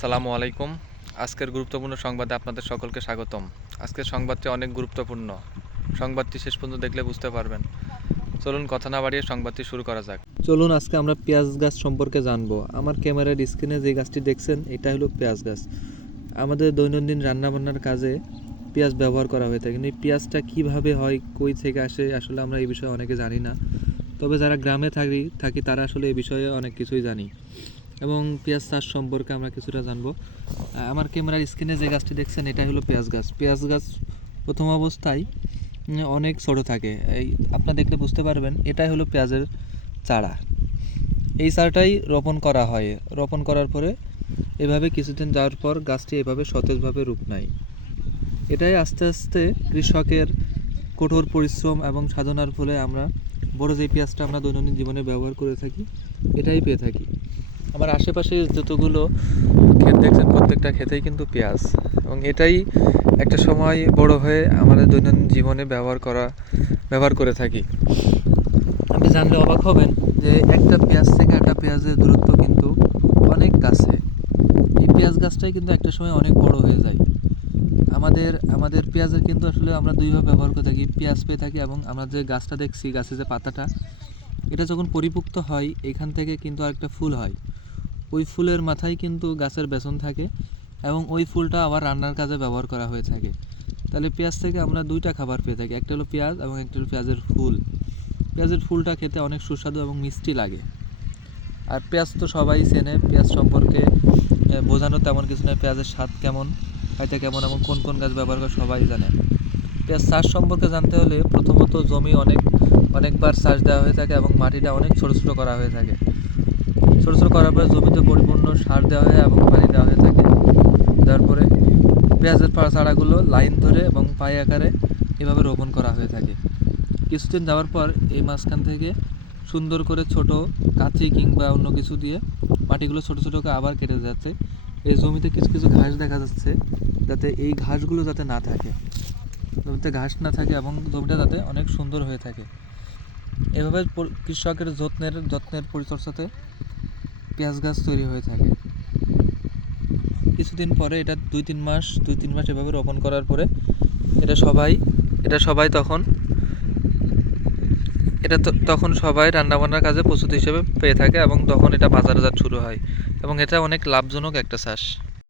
আসসালামু আলাইকুম। আজকের গুরুত্বপূর্ণ সংবাদে আপনাদের সকলকে স্বাগতম। আজকের সংবাদটি অনেক গুরুত্বপূর্ণ। সংবাদটি শেষ পর্যন্ত দেখলে বুঝতে পারবেন। চলুন কথা না বাড়িয়ে সংবাদটি শুরু করা যাক। চলুন আজকে আমরা পেঁয়াজ গাছ সম্পর্কে জানবো। আমার ক্যামেরার স্ক্রিনে যে গাছটি দেখছেন এটা হলো পেঁয়াজ গাছ। আমাদের দৈনন্দিন রান্নাবান্নার কাজে পেঁয়াজ ব্যবহার করা হয়ে থাকে। কিন্তু এই পেঁয়াজটা কীভাবে হয়, কই থেকে আসে, আসলে আমরা এই বিষয়ে অনেকে জানি না। তবে যারা গ্রামে থাকি তারা আসলে এই বিষয়ে অনেক কিছুই জানি এবং পেঁয়াজ চাষ সম্পর্কে আমরা কিছুটা জানবো। আমার ক্যামেরার স্ক্রিনে যে গাছটি দেখছেন এটা হলো পেঁয়াজ গাছ। পেঁয়াজ গাছ প্রথম অবস্থায় অনেক ছোট থাকে। এই আপনারা দেখলে বুঝতে পারবেন এটাই হলো পেঁয়াজের চারা। এই চারাটাই রোপণ করা হয়। রোপণ করার পরে এভাবে কিছুদিন যাওয়ার পর গাছটি এভাবে সতেজভাবে রূপ নেয়। এটাই আস্তে আস্তে কৃষকের কঠোর পরিশ্রম এবং সাধনার ফলে আমরা বড় যে পেঁয়াজটা আমরা দৈনন্দিন জীবনে ব্যবহার করে থাকি এটাই পেয়ে থাকি। আমার আশেপাশে যতগুলো ক্ষেত দেখছেন প্রত্যেকটা ক্ষেতেই কিন্তু পেঁয়াজ, এবং এটাই একটা সময় বড় হয়ে আমাদের দৈনন্দিন জীবনে ব্যবহার করে থাকি। আপনি জানলে অবাক হবেন যে একটা পেঁয়াজ থেকে একটা পেঁয়াজের দূরত্ব কিন্তু অনেক কাছে। এই পেঁয়াজ গাছটাই কিন্তু একটা সময় অনেক বড় হয়ে যায়। আমাদের পেঁয়াজের কিন্তু আসলে আমরা দুইভাবে ব্যবহার করে থাকি। পেঁয়াজ পেয়ে থাকি এবং আমরা যে গাছটা দেখছি, গাছের যে পাতাটা, এটা যখন পরিপুক্ত হয় এখান থেকে কিন্তু আরেকটা ফুল হয়। ওই ফুলের মাথায় কিন্তু গাছের বেসন থাকে এবং ওই ফুলটা আবার রান্নার কাজে ব্যবহার করা হয়ে থাকে। তাহলে পেঁয়াজ থেকে আমরা দুইটা খাবার পেয়ে থাকি, একটা হলো পেঁয়াজ এবং একটা হলো পেঁয়াজের ফুল। পেঁয়াজের ফুলটা খেতে অনেক সুস্বাদু এবং মিষ্টি লাগে। আর পেঁয়াজ তো সবাই চেনে, পেঁয়াজ সম্পর্কে বোঝানো তেমন কিছু নয়। পেঁয়াজের স্বাদ কেমন, খাইতে কেমন এবং কোন কোন গাছ ব্যবহার করে সবাই জানে। পেঁয়াজ চাষ সম্পর্কে জানতে হলে প্রথমত জমি অনেকবার চাষ দেওয়া হয়ে থাকে এবং মাটিটা অনেক ছোটো ছোটো করা হয়ে থাকে। ছোটো ছোটো করার পরে জমিতে পরিপূর্ণ সার দেওয়া হয় এবং পানি দেওয়া হয়ে থাকে। দেওয়ার পরে পেঁয়াজের চারাগুলো লাইন ধরে এবং পায়ে আকারে এভাবে রোপণ করা হয়ে থাকে। কিছুদিন যাওয়ার পর এই মাঝখান থেকে সুন্দর করে ছোট কাঁচি কিংবা অন্য কিছু দিয়ে মাটিগুলো ছোটো ছোটো করে আবার কেটে যাচ্ছে। এই জমিতে কিছু কিছু ঘাস দেখা যাচ্ছে, যাতে এই ঘাসগুলো যাতে না থাকে, জমিতে ঘাস না থাকে এবং জমিটা যাতে অনেক সুন্দর হয়ে থাকে। এভাবে কৃষকের যত্নের পরিচর্যাতে পেঁয়াজ গাছ তৈরি হয়ে থাকে। কিছুদিন পরে এটা দুই তিন মাস এভাবে রোপণ করার পরে তখন সবাই রান্নাবান্নার কাজে প্রস্তুত হিসেবে পেয়ে থাকে এবং তখন এটা বাজারজাত শুরু হয় এবং এটা অনেক লাভজনক একটা চাষ।